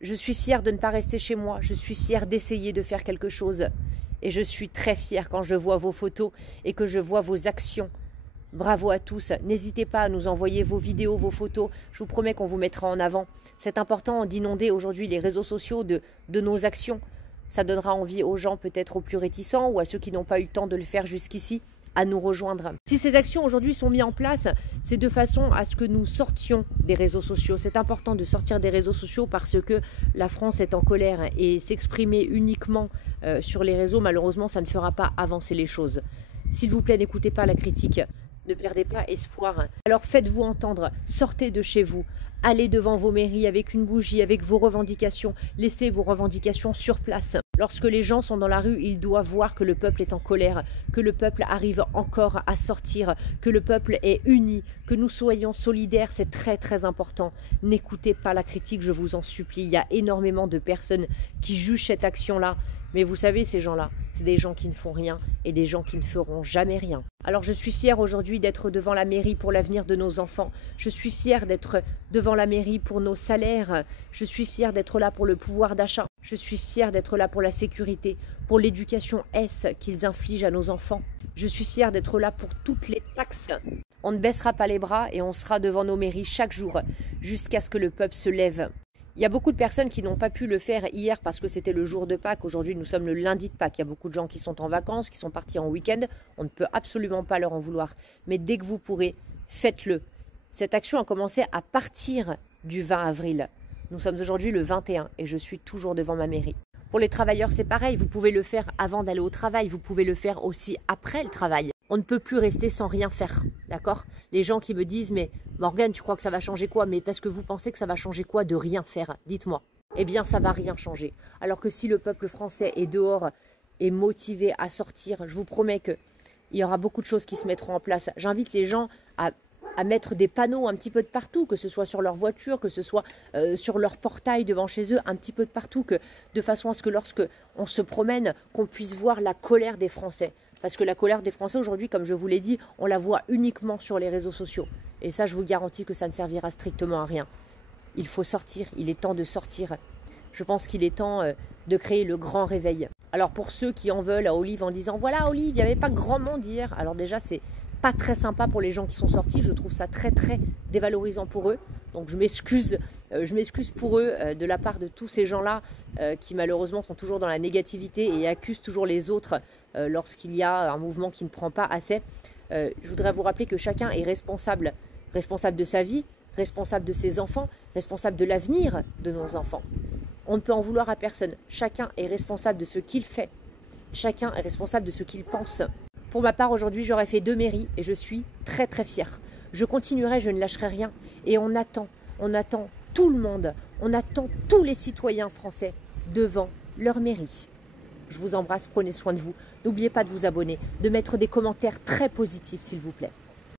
Je suis fière de ne pas rester chez moi, je suis fière d'essayer de faire quelque chose. Et je suis très fière quand je vois vos photos et que je vois vos actions. Bravo à tous, n'hésitez pas à nous envoyer vos vidéos, vos photos, je vous promets qu'on vous mettra en avant. C'est important d'inonder aujourd'hui les réseaux sociaux de nos actions. Ça donnera envie aux gens peut-être aux plus réticents ou à ceux qui n'ont pas eu le temps de le faire jusqu'ici à nous rejoindre. Si ces actions aujourd'hui sont mises en place, c'est de façon à ce que nous sortions des réseaux sociaux. C'est important de sortir des réseaux sociaux parce que la France est en colère et s'exprimer uniquement sur les réseaux, malheureusement, ça ne fera pas avancer les choses. S'il vous plaît, n'écoutez pas la critique. Ne perdez pas espoir. Alors faites-vous entendre, sortez de chez vous, allez devant vos mairies avec une bougie, avec vos revendications, laissez vos revendications sur place. Lorsque les gens sont dans la rue, ils doivent voir que le peuple est en colère, que le peuple arrive encore à sortir, que le peuple est uni, que nous soyons solidaires, c'est très très important. N'écoutez pas la critique, je vous en supplie. Il y a énormément de personnes qui jugent cette action-là. Mais vous savez, ces gens-là, c'est des gens qui ne font rien et des gens qui ne feront jamais rien. Alors je suis fière aujourd'hui d'être devant la mairie pour l'avenir de nos enfants. Je suis fière d'être devant la mairie pour nos salaires. Je suis fière d'être là pour le pouvoir d'achat. Je suis fière d'être là pour la sécurité, pour l'éducation S qu'ils infligent à nos enfants. Je suis fière d'être là pour toutes les taxes. On ne baissera pas les bras et on sera devant nos mairies chaque jour jusqu'à ce que le peuple se lève. Il y a beaucoup de personnes qui n'ont pas pu le faire hier parce que c'était le jour de Pâques. Aujourd'hui, nous sommes le lundi de Pâques. Il y a beaucoup de gens qui sont en vacances, qui sont partis en week-end. On ne peut absolument pas leur en vouloir. Mais dès que vous pourrez, faites-le. Cette action a commencé à partir du 20 avril. Nous sommes aujourd'hui le 21 et je suis toujours devant ma mairie. Pour les travailleurs, c'est pareil. Vous pouvez le faire avant d'aller au travail. Vous pouvez le faire aussi après le travail. On ne peut plus rester sans rien faire, d'accord? Les gens qui me disent « Mais Morgane, tu crois que ça va changer quoi ?» Mais parce que vous pensez que ça va changer quoi de rien faire? Dites-moi. Eh bien, ça va rien changer. Alors que si le peuple français est dehors, est motivé à sortir, je vous promets qu'il y aura beaucoup de choses qui se mettront en place. J'invite les gens à mettre des panneaux un petit peu de partout, que ce soit sur leur voiture, que ce soit sur leur portail devant chez eux, un petit peu de partout, de façon à ce que lorsque on se promène, qu'on puisse voir la colère des Français. Parce que la colère des Français aujourd'hui, comme je vous l'ai dit, on la voit uniquement sur les réseaux sociaux. Et ça, je vous garantis que ça ne servira strictement à rien. Il faut sortir, il est temps de sortir. Je pense qu'il est temps de créer le grand réveil. Alors pour ceux qui en veulent à Olive en disant « Voilà Olive, il n'y avait pas grand monde hier », alors déjà c'est pas très sympa pour les gens qui sont sortis. Je trouve ça très très dévalorisant pour eux. Donc je m'excuse pour eux de la part de tous ces gens-là qui malheureusement sont toujours dans la négativité et accusent toujours les autres lorsqu'il y a un mouvement qui ne prend pas assez. Je voudrais vous rappeler que chacun est responsable de sa vie, responsable de ses enfants, responsable de l'avenir de nos enfants. On ne peut en vouloir à personne. Chacun est responsable de ce qu'il fait. Chacun est responsable de ce qu'il pense. Pour ma part, aujourd'hui, j'aurais fait 2 mairies et je suis très très fière. Je continuerai, je ne lâcherai rien. Et on attend tout le monde, on attend tous les citoyens français devant leur mairie. Je vous embrasse, prenez soin de vous. N'oubliez pas de vous abonner, de mettre des commentaires très positifs s'il vous plaît.